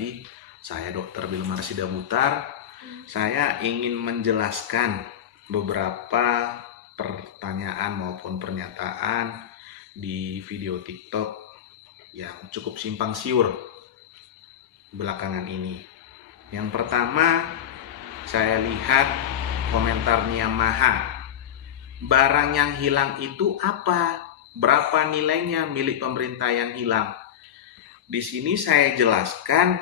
kembali. Saya Dr. Bilmar Sidabutar. Saya ingin menjelaskan beberapa pertanyaan maupun pernyataan di video TikTok yang cukup simpang siur belakangan ini. Yang pertama, saya lihat komentarnya Maha. Barang yang hilang itu apa? Berapa nilainya milik pemerintah yang hilang? Di sini saya jelaskan,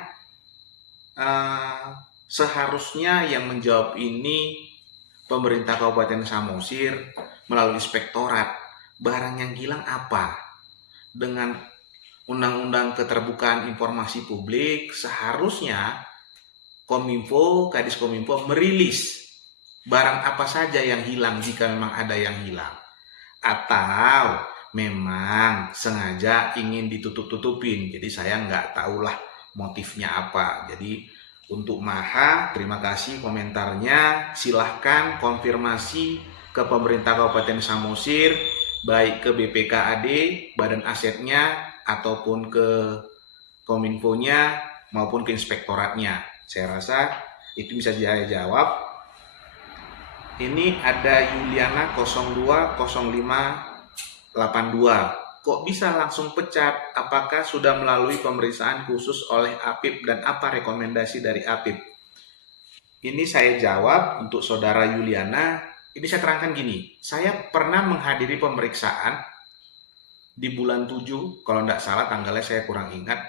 seharusnya yang menjawab ini pemerintah Kabupaten Samosir melalui inspektorat. Barang yang hilang apa? Dengan Undang-Undang Keterbukaan Informasi Publik, seharusnya Kominfo, Kadis Kominfo merilis barang apa saja yang hilang jika memang ada yang hilang. Atau memang sengaja ingin ditutup-tutupin. Jadi saya nggak tahulah motifnya apa. Jadi untuk Maha, terima kasih komentarnya. Silahkan konfirmasi ke pemerintah Kabupaten Samosir, baik ke BPKAD, Badan Asetnya, ataupun ke Kominfonya maupun ke inspektoratnya. Saya rasa itu bisa saya jawab. Ini ada Yuliana 020582. Kok bisa langsung pecat? Apakah sudah melalui pemeriksaan khusus oleh APIP dan apa rekomendasi dari APIP? Ini saya jawab untuk saudara Yuliana. Ini saya terangkan gini. Saya pernah menghadiri pemeriksaan di bulan 7, kalau tidak salah tanggalnya saya kurang ingat.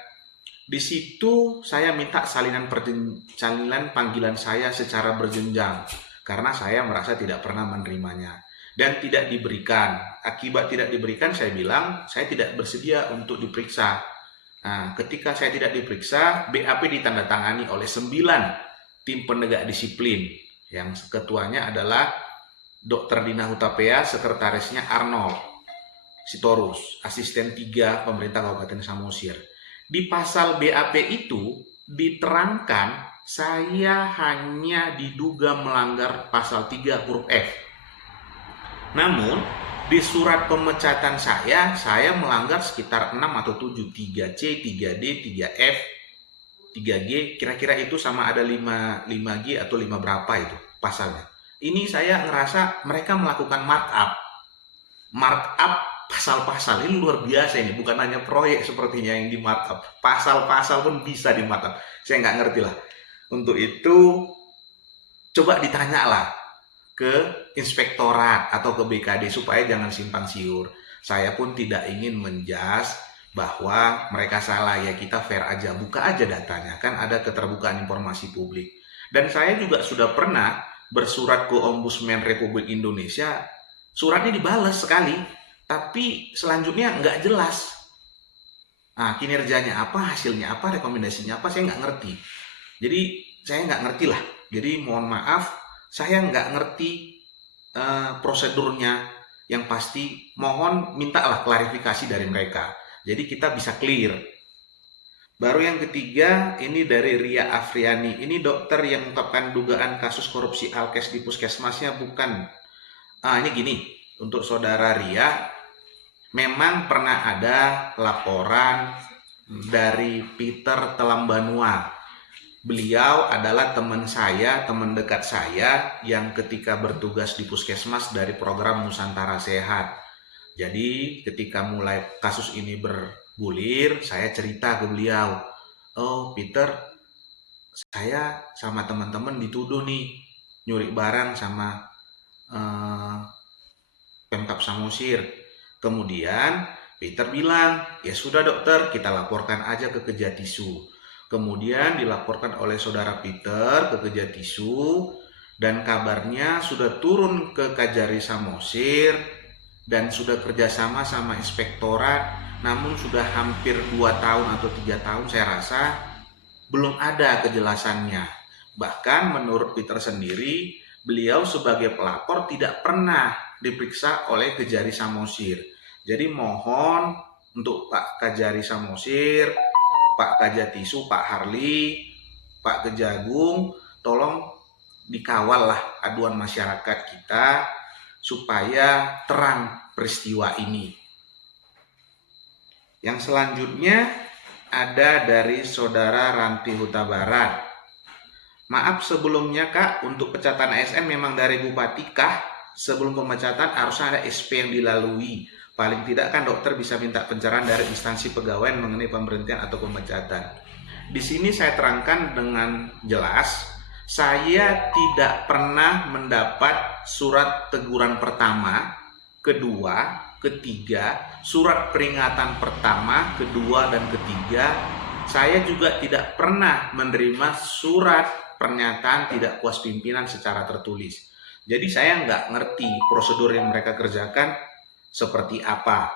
Di situ saya minta salinan panggilan saya secara berjenjang karena saya merasa tidak pernah menerimanya dan tidak diberikan. Akibat tidak diberikan, saya bilang saya tidak bersedia untuk diperiksa. Nah, ketika saya tidak diperiksa, BAP ditandatangani oleh 9 tim penegak disiplin yang ketuanya adalah Dr. Dina Hutapea, sekretarisnya Arnold Sitorus, asisten 3 pemerintah Kabupaten Samosir. Di pasal BAP itu diterangkan saya hanya diduga melanggar pasal 3 huruf F. Namun di surat pemecatan saya melanggar sekitar 6 atau 7, 3C, 3D, 3F, 3G, kira-kira itu sama ada 5G atau 5 berapa itu pasalnya. Ini saya ngerasa mereka melakukan markup pasal-pasal. Ini luar biasa ini, bukan hanya proyek sepertinya yang di markup, pasal-pasal pun bisa di markup. Saya nggak ngerti lah. Untuk itu coba ditanyalah ke inspektorat atau ke BKD supaya jangan simpang siur. Saya pun tidak ingin menjas bahwa mereka salah, ya kita fair aja, buka aja datanya, kan ada keterbukaan informasi publik. Dan saya juga sudah pernah bersurat ke Ombudsman Republik Indonesia, suratnya dibalas sekali, tapi selanjutnya nggak jelas. Nah, kinerjanya apa, hasilnya apa, rekomendasinya apa, saya nggak ngerti. Jadi saya nggak ngerti lah. Jadi mohon maaf, saya nggak ngerti prosedurnya. Yang pasti mohon mintalah klarifikasi dari mereka. Jadi kita bisa clear. Baru yang ketiga, ini dari Ria Afriani. Ini dokter yang mengungkapkan dugaan kasus korupsi Alkes di puskesmasnya bukan. Ini gini, untuk saudara Ria, memang pernah ada laporan dari Peter Telambanua. Beliau adalah teman saya, teman dekat saya yang ketika bertugas di puskesmas dari program Nusantara Sehat. Jadi ketika mulai kasus ini bergulir, saya cerita ke beliau, "Oh Peter, saya sama teman-teman dituduh nih nyuri barang sama Pemkab Samosir." Kemudian Peter bilang, "Ya sudah dokter, kita laporkan aja ke Kejatisu." Kemudian dilaporkan oleh saudara Peter ke Kejatisu dan kabarnya sudah turun ke Kajari Samosir dan sudah kerjasama sama inspektorat, namun sudah hampir 2 tahun atau 3 tahun saya rasa belum ada kejelasannya. Bahkan menurut Peter sendiri, beliau sebagai pelapor tidak pernah diperiksa oleh Kejari Samosir. Jadi mohon untuk Pak Kajari Samosir, Pak Kajatisu, Pak Harli, Pak Kejagung, tolong dikawal lah aduan masyarakat kita supaya terang peristiwa ini. Yang selanjutnya ada dari Saudara Ranti Huta Barat. Maaf sebelumnya Kak, untuk pecatan ASN memang dari Bupati kah? Sebelum pemecatan harusnya ada SP yang dilalui. Paling tidak kan dokter bisa minta pencerahan dari instansi pegawai mengenai pemberhentian atau pemecatan. Di sini saya terangkan dengan jelas, saya tidak pernah mendapat surat teguran pertama, kedua, ketiga, surat peringatan pertama, kedua, dan ketiga. Saya juga tidak pernah menerima surat pernyataan tidak puas pimpinan secara tertulis. Jadi saya nggak ngerti prosedur yang mereka kerjakan seperti apa.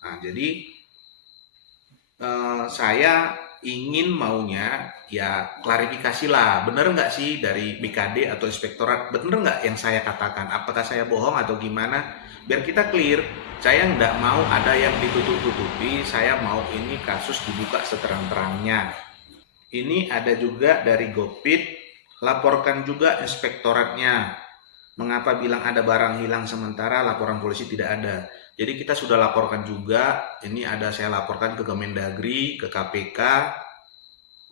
Nah, jadi saya ingin maunya ya klarifikasi lah, bener nggak sih dari BKD atau inspektorat, bener nggak yang saya katakan, apakah saya bohong atau gimana, biar kita clear. Saya nggak mau ada yang ditutup-tutupi, saya mau ini kasus dibuka seterang-terangnya. Ini ada juga dari Gopit, laporkan juga inspektoratnya. Mengapa bilang ada barang hilang sementara laporan polisi tidak ada? Jadi kita sudah laporkan juga, ini ada saya laporkan ke Kemendagri, ke KPK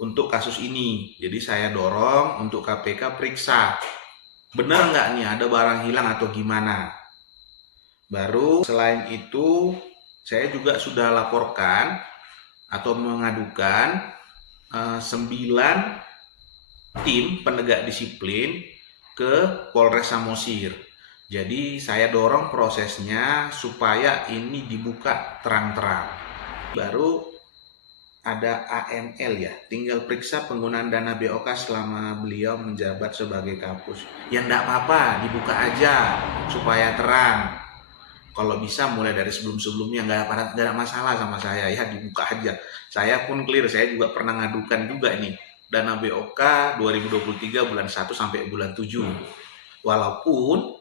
untuk kasus ini. Jadi saya dorong untuk KPK periksa, benar nggak nih ada barang hilang atau gimana. Baru selain itu saya juga sudah laporkan atau mengadukan 9 tim penegak disiplin ke Polres Samosir. Jadi saya dorong prosesnya supaya ini dibuka terang-terang. Baru ada AML ya, tinggal periksa penggunaan dana BOK selama beliau menjabat sebagai Kapus. Ya enggak apa-apa, dibuka aja supaya terang. Kalau bisa mulai dari sebelum-sebelumnya, nggak ada masalah sama saya ya, dibuka aja. Saya pun clear, saya juga pernah ngadukan juga ini dana BOK 2023 bulan 1 sampai bulan 7. Walaupun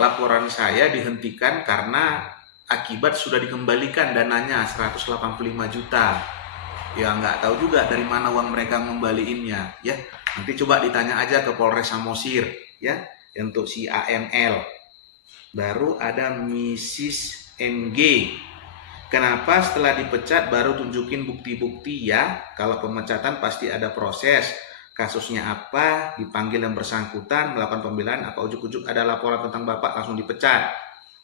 laporan saya dihentikan karena akibat sudah dikembalikan dananya 185 juta. Ya nggak tahu juga dari mana uang mereka ngembaliinnya ya. Nanti coba ditanya aja ke Polres Samosir ya untuk si AML. Baru ada Mrs. MG. Kenapa setelah dipecat baru tunjukin bukti-bukti ya? Kalau pemecatan pasti ada proses. Kasusnya apa, dipanggil yang bersangkutan, melakukan pembelaan, apa ujuk-ujuk ada laporan tentang Bapak langsung dipecat.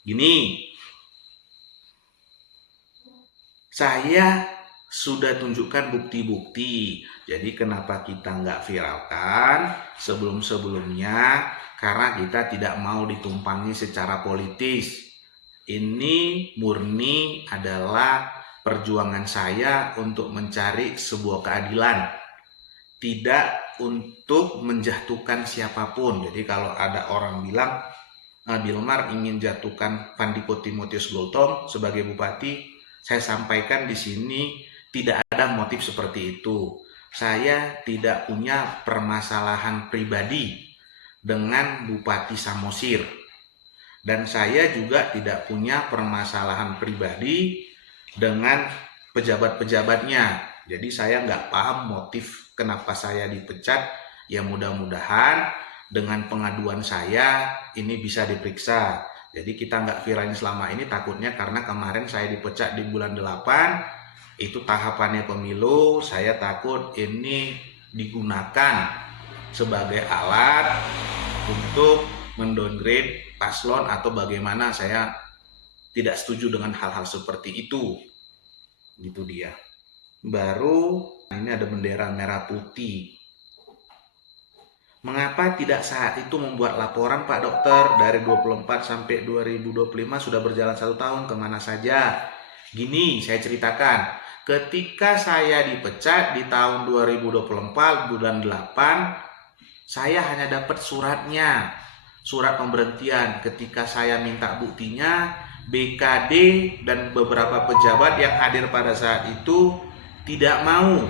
Gini, saya sudah tunjukkan bukti-bukti. Jadi kenapa kita nggak viralkan sebelum-sebelumnya? Karena kita tidak mau ditumpangi secara politis. Ini murni adalah perjuangan saya untuk mencari sebuah keadilan. Tidak untuk menjatuhkan siapapun. Jadi kalau ada orang bilang Bilmar ingin jatuhkan Pandiko Timotius Gultom sebagai bupati, saya sampaikan di sini tidak ada motif seperti itu. Saya tidak punya permasalahan pribadi dengan Bupati Samosir. Dan saya juga tidak punya permasalahan pribadi dengan pejabat-pejabatnya. Jadi saya nggak paham motif kenapa saya dipecat. Ya mudah-mudahan dengan pengaduan saya ini bisa diperiksa. Jadi kita nggak viralin selama ini takutnya karena kemarin saya dipecat di bulan 8. Itu tahapannya pemilu. Saya takut ini digunakan sebagai alat untuk mendowngrade paslon atau bagaimana. Saya tidak setuju dengan hal-hal seperti itu. Gitu dia. Baru ini ada bendera merah putih. Mengapa tidak saat itu membuat laporan Pak Dokter? Dari 24 sampai 2025 sudah berjalan 1 tahun, kemana saja? Gini saya ceritakan, ketika saya dipecat di tahun 2024 bulan 8, saya hanya dapat suratnya, surat pemberhentian. Ketika saya minta buktinya, BKD dan beberapa pejabat yang hadir pada saat itu tidak mau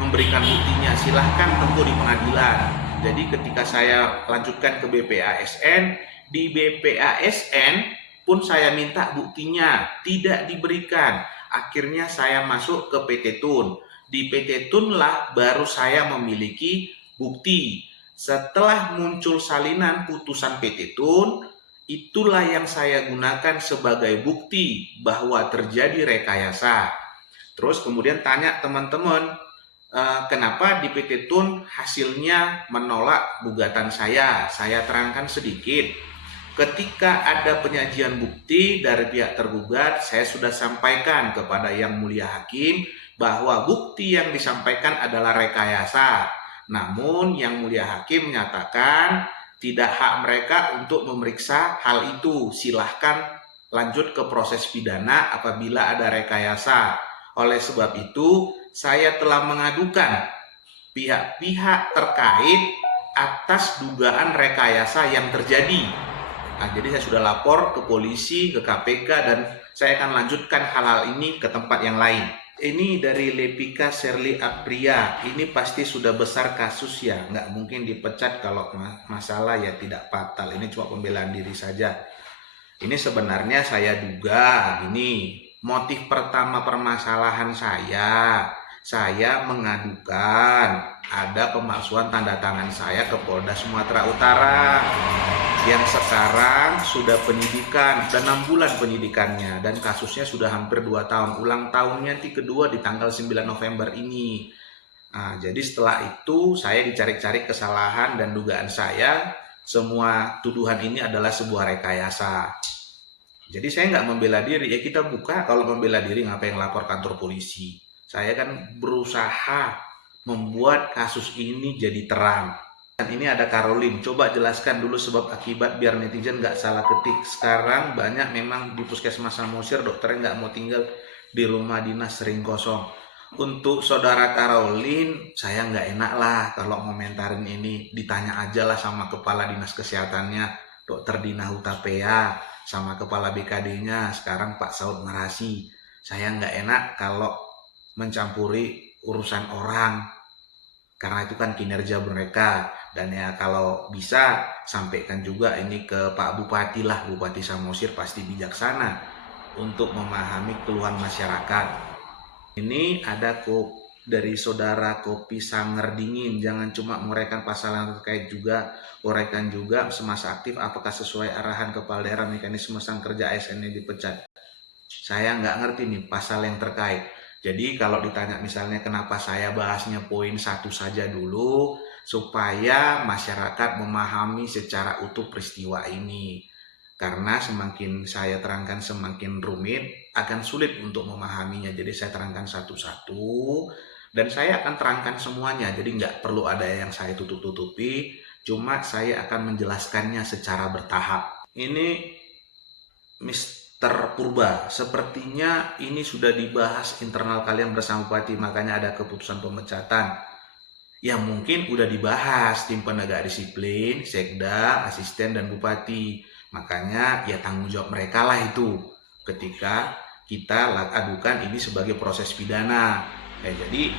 memberikan buktinya. Silahkan tempuh di pengadilan. Jadi ketika saya lanjutkan ke BPASN, di BPASN pun saya minta buktinya, tidak diberikan. Akhirnya saya masuk ke PT Tun. Di PT Tun lah baru saya memiliki bukti. Setelah muncul salinan putusan PT Tun, itulah yang saya gunakan sebagai bukti bahwa terjadi rekayasa. Terus kemudian tanya teman-teman, kenapa di PT Tun hasilnya menolak gugatan saya? Saya terangkan sedikit. Ketika ada penyajian bukti dari pihak tergugat, saya sudah sampaikan kepada Yang Mulia Hakim bahwa bukti yang disampaikan adalah rekayasa. Namun Yang Mulia Hakim menyatakan tidak hak mereka untuk memeriksa hal itu. Silahkan lanjut ke proses pidana apabila ada rekayasa. Oleh sebab itu, saya telah mengadukan pihak-pihak terkait atas dugaan rekayasa yang terjadi. Nah, jadi saya sudah lapor ke polisi, ke KPK, dan saya akan lanjutkan hal-hal ini ke tempat yang lain. Ini dari Lepika Sherly Apria, ini pasti sudah besar kasus ya, nggak mungkin dipecat kalau masalah ya tidak fatal, ini cuma pembelaan diri saja. Ini sebenarnya saya duga, ini motif pertama permasalahan saya mengadukan ada pemalsuan tanda tangan saya ke Polda Sumatera Utara yang sekarang sudah penyidikan, dan 6 bulan penyidikannya, dan kasusnya sudah hampir 2 tahun, ulang tahunnya nanti kedua di tanggal 9 November ini. Nah, jadi setelah itu saya dicari-cari kesalahan dan dugaan saya, semua tuduhan ini adalah sebuah rekayasa. Jadi saya nggak membela diri, ya kita buka, kalau membela diri ngapain lapor kantor polisi. Saya kan berusaha membuat kasus ini jadi terang. Dan ini ada Caroline, coba jelaskan dulu sebab akibat biar netizen nggak salah ketik. Sekarang banyak memang di Puskesmas Samosir dokternya nggak mau tinggal di rumah dinas, sering kosong. Untuk saudara Caroline, saya nggak enak lah kalau ngomentarin ini. Ditanya aja lah sama kepala dinas kesehatannya, Dr. Dina Hutapea, sama kepala BKD-nya, sekarang Pak Saud Marasi. Saya nggak enak kalau mencampuri urusan orang, karena itu kan kinerja mereka. Dan ya kalau bisa sampaikan juga ini ke Pak Bupati lah, Bupati Samosir pasti bijaksana untuk memahami keluhan masyarakat. Ini ada dari saudara Kopi Sanger Dingin, jangan cuma menguraikan pasal yang terkait juga, uraikan juga semasa aktif apakah sesuai arahan kepala daerah mekanisme sang kerja ASN-nya dipecat. Saya nggak ngerti nih pasal yang terkait. Jadi kalau ditanya misalnya kenapa saya bahasnya poin 1 saja dulu, supaya masyarakat memahami secara utuh peristiwa ini. Karena semakin saya terangkan semakin rumit, akan sulit untuk memahaminya. Jadi saya terangkan satu-satu, dan saya akan terangkan semuanya. Jadi nggak perlu ada yang saya tutup-tutupi, cuma saya akan menjelaskannya secara bertahap. Ini Mr. Purba, sepertinya ini sudah dibahas internal kalian bersama Bupati, makanya ada keputusan pemecatan. Ya mungkin udah dibahas tim penegak disiplin, sekda, asisten, dan bupati. Makanya ya tanggung jawab mereka lah itu ketika kita adukan ini sebagai proses pidana. Jadi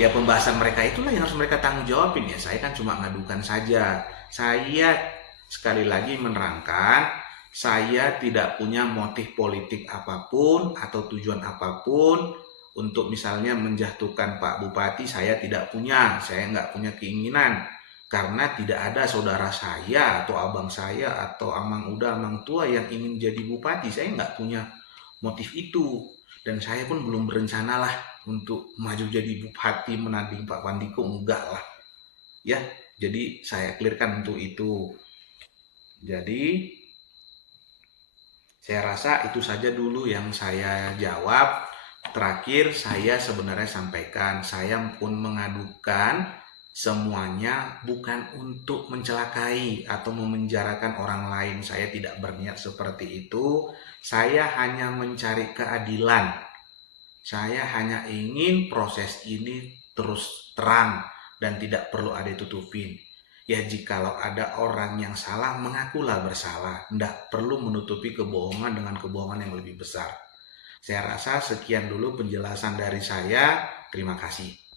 ya pembahasan mereka itulah yang harus mereka tanggung jawabin ya. Saya kan cuma ngadukan saja. Saya sekali lagi menerangkan, saya tidak punya motif politik apapun atau tujuan apapun untuk misalnya menjatuhkan Pak Bupati. Saya tidak punya, saya nggak punya keinginan, karena tidak ada saudara saya atau abang saya atau amang uda, amang tua yang ingin jadi bupati. Saya nggak punya motif itu, dan saya pun belum berencana lah untuk maju jadi bupati menanding Pak Pandiko, enggak lah ya. Jadi saya clearkan untuk itu. Jadi saya rasa itu saja dulu yang saya jawab. Terakhir saya sebenarnya sampaikan, saya pun mengadukan semuanya bukan untuk mencelakai atau memenjarakan orang lain. Saya tidak berniat seperti itu. Saya hanya mencari keadilan. Saya hanya ingin proses ini terus terang dan tidak perlu ada tutupin. Ya jikalau ada orang yang salah, mengakulah bersalah. Tidak perlu menutupi kebohongan dengan kebohongan yang lebih besar. Saya rasa sekian dulu penjelasan dari saya. Terima kasih.